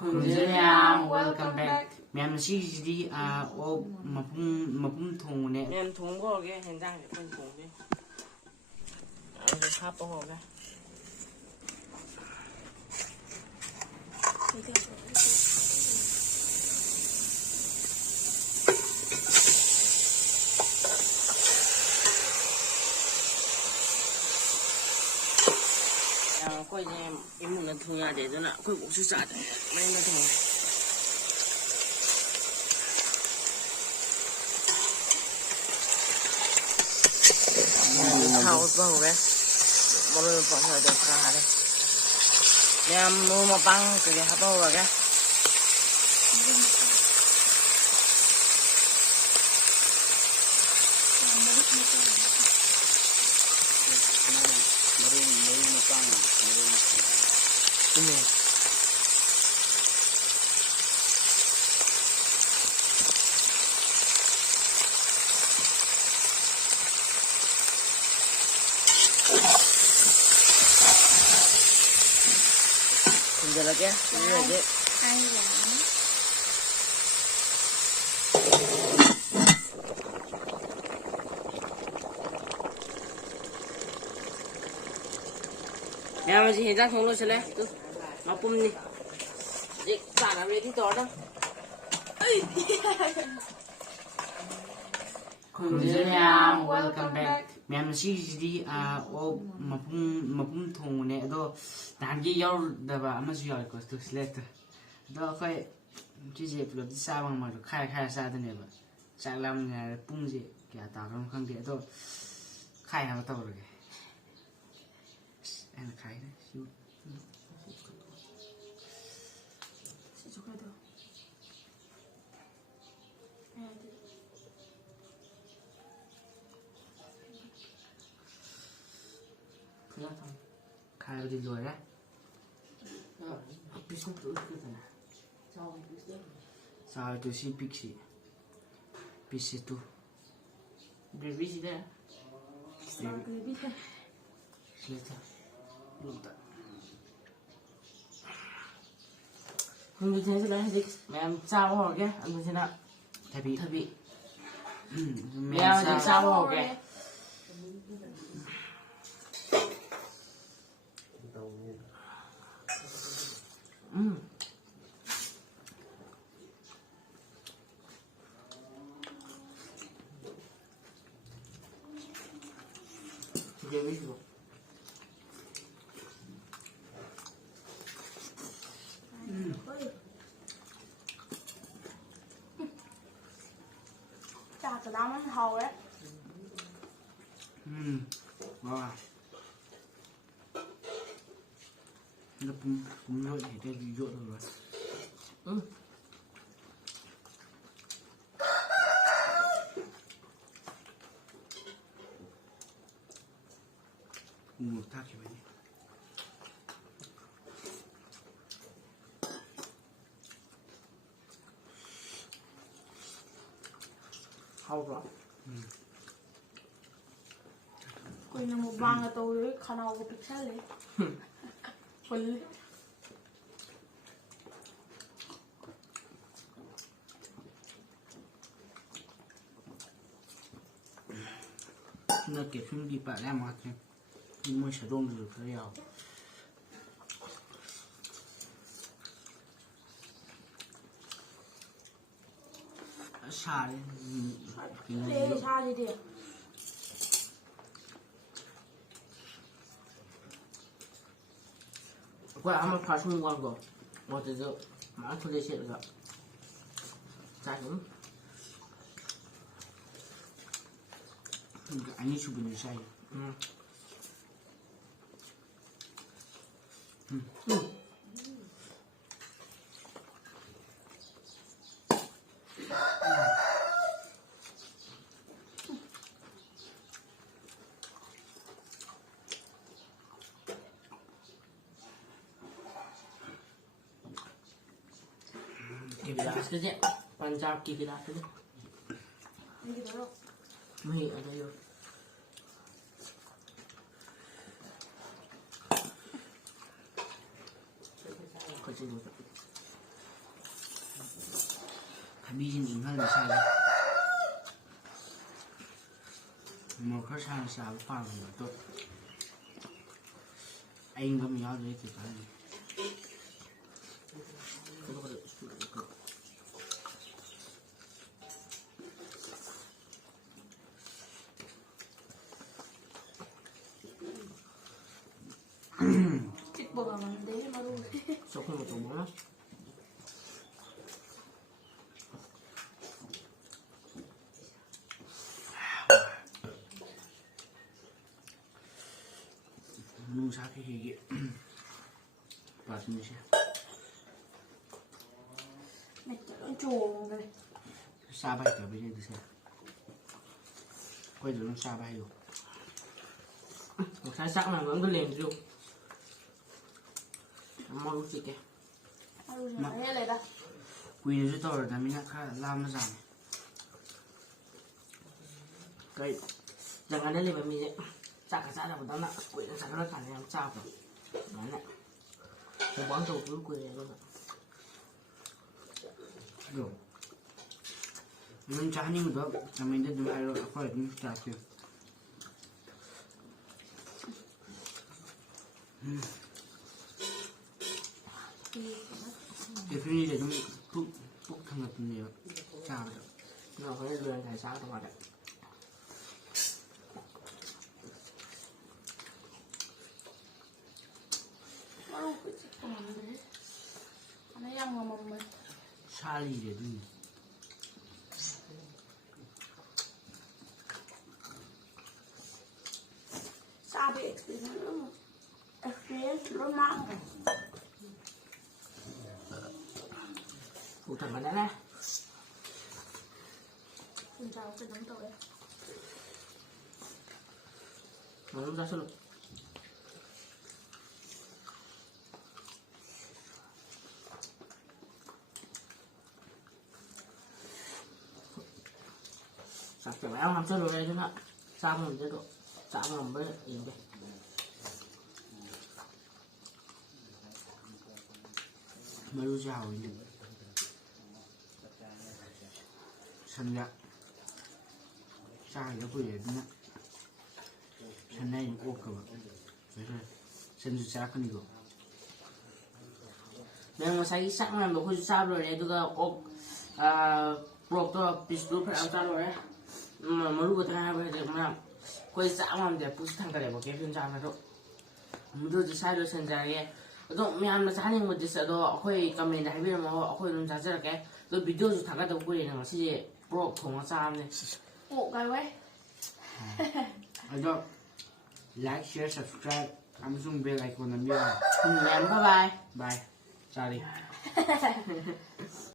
ꯈꯨꯝꯖꯔꯤꯌꯥ welcome back ꯃꯌꯥꯝ ꯁꯤꯒꯤꯁꯤꯗꯤ ꯑꯣꯛ ꯃꯄꯨꯝ ꯊꯣꯡꯕꯅꯦ ꯃꯌꯥꯝ ꯊꯣꯡꯕ ꯍꯧꯔꯒꯦ ꯍꯦꯟꯖꯥꯡꯁꯦ ꯑꯩꯈꯣꯏꯅ ꯊꯣꯡꯒꯦ ꯑꯗꯨ ꯍꯥꯞꯄ ꯍꯧꯔꯒꯦ ꯑꯩꯈꯣꯏꯁꯦ ꯏꯃꯨꯡꯗ ꯊꯣꯡ ꯌꯥꯗꯦ ꯑꯗꯨꯅ ꯑꯩꯈꯣꯏ ꯀꯣꯛꯁꯨ ꯆꯥꯗꯦ ꯃꯌꯨꯝꯗ ꯊꯣꯡꯉꯦ ꯊꯥꯎ ꯎꯠꯄ ꯍꯧꯔꯦ ꯃꯔꯣꯏ ꯃꯄꯥꯡ ꯈꯔꯗꯣ ꯀꯥꯔꯦ ꯃꯌꯥꯝ ꯃꯔꯨ ꯃꯄꯥꯡ ꯀꯩꯀꯩ ꯍꯥꯞꯄ ꯍꯧꯔꯒꯦ Kunjalake, ini aja. Ya masih hijau thong lo sele, tu, mapum ni, jek cara ready tu ada. ꯈꯨꯝꯖꯔꯤꯌꯥ welcome back ꯃꯌꯥꯝ ꯁꯤꯒꯤꯁꯤꯗꯤ ꯑꯣꯛ ꯃꯄꯨꯝ ꯊꯣꯡꯕꯅꯦ ꯑꯗꯣ ꯅꯍꯥꯟꯒꯤ ꯌꯥꯎꯗꯕ ꯑꯃꯁꯨ ꯌꯥꯎꯋꯦꯀꯣ ꯁꯤꯂꯦꯛꯇ ꯑꯗꯣ ꯑꯩꯈꯣꯏ ꯁꯤꯁꯦ ꯄꯨꯂꯞꯇꯤ ꯆꯥꯕ ꯉꯝꯃꯣꯏꯗꯣ ꯈꯥꯏꯔ ꯆꯥꯗꯣꯏꯅꯦꯕ ꯆꯥꯛ ꯂꯥꯝꯅꯤꯉꯥꯏꯗ ꯄꯨꯡꯁꯦ ꯀꯌꯥ ꯇꯥꯈ꯭ꯔꯕꯅꯣ ꯈꯪꯗꯦ ꯑꯗꯣ ꯈꯥꯏꯅꯕ ꯇꯧꯔꯒꯦ ꯑꯩꯅ ꯈꯥꯏꯔꯦ खाएर लोएर पिस्नु चाव तो सी पिक्सी पिसे तो ग्रेवी सी दे ग्रेवी है लेता लुटा हम तो जैसे लाए देख मैं चाव हो गया अब मुझे ना थबी मैं चाव हो गया Dia bisu. Chả cái đó ăn hầu đấy. Ngon. Nó cũng rồi để đây ví dụ rồi. một thác như vậy hao rồi Quên là một vàng là tôi đấy khả nào của pixel đấy quên nó kể phim đi bạn em mà nhưng mà sẽ đông được cái nào xa đi xa đi đi Qua ama phát sinh quan rồi, một từ giờ mà không thể hiện được, trái đúng. anh ấy chụp hình say Kikilas kasi, pancak kikilas kasi. Mahi ada yun. Kasi luto. ꯊꯕꯤꯁꯤꯡ ꯏꯪꯍꯜꯂ ꯆꯥꯏ ꯃꯣꯔꯣꯛ ꯈꯔ ꯁꯥꯅ ꯆꯥꯕ ꯄꯥꯝꯃꯦ ꯑꯗꯣ ꯑꯏꯪꯕ ꯑꯃ ꯌꯥꯎꯗ꯭ꯔꯗꯤ ꯀꯩ ꯀꯥꯟꯅꯤ 찍보가 많은데 바로 조금 더 먹나? 누사 이게 맛있는 시 맥주는 좋은데 싸바이 더 비는 드세요. quay được nó xa bay rồi. Một thái sắc này vẫn cứ liền luôn. Mau lúc gì kìa. 바로 해야 되다 Quỳ rồi tôi là mình khá làm nó giảm. Cái chẳng hạn đấy là mình sẽ chắc cả xã là một tấm nặng quỷ nó sẵn nó khả năng sao rồi. Đó này. Cái bón trầu cứ quỳ này luôn rồi. Được. Mình trả nhưng mà đó là mình đã dùng ai rồi khỏi mình trả chưa. Để khi để chúng phúc thằng ngập nhiều chào được. Nó có thể luyện thái sắc trong hoạt động. 바로 그 찍보 많은데 안에 양념 먹으면 Charlie để đi. xa bị experience rất mạnh rồi Phụ thần vào đã nè. Xin chào cái đống tội Nó không ra sơ lục. Sạc kiểu áo làm sơ lục đây chứ ạ. Sao mình chế độ. Sao mình mới yên đây. Mớiรู้chào mình. Sân lạ. Xa cái quỷ đấy nè. Sân này ô cờ. Đấy rồi. Sân dự xa cái này rồi. 내가 자기 싹만 먹고 싶어로 해. 누가 꼭 프로토 비스도 프랑스로 해. 모르고 다하고 해. 그냥 거기 싹만 돼. 부스탄 거래 뭐 개편 잡아도. 무도지 사료 선자에. 또 미안한 사는 거 있어도 거기 가면 하비는 뭐 거기 좀 자자게. 또 비디오도 다가도 보이는 거 시제 프로 통화 싸움네. 오 가요 Đó. Like, share, subscribe. Amazon bell icon nằm dưới. Bye bye. Bye. Chào đi.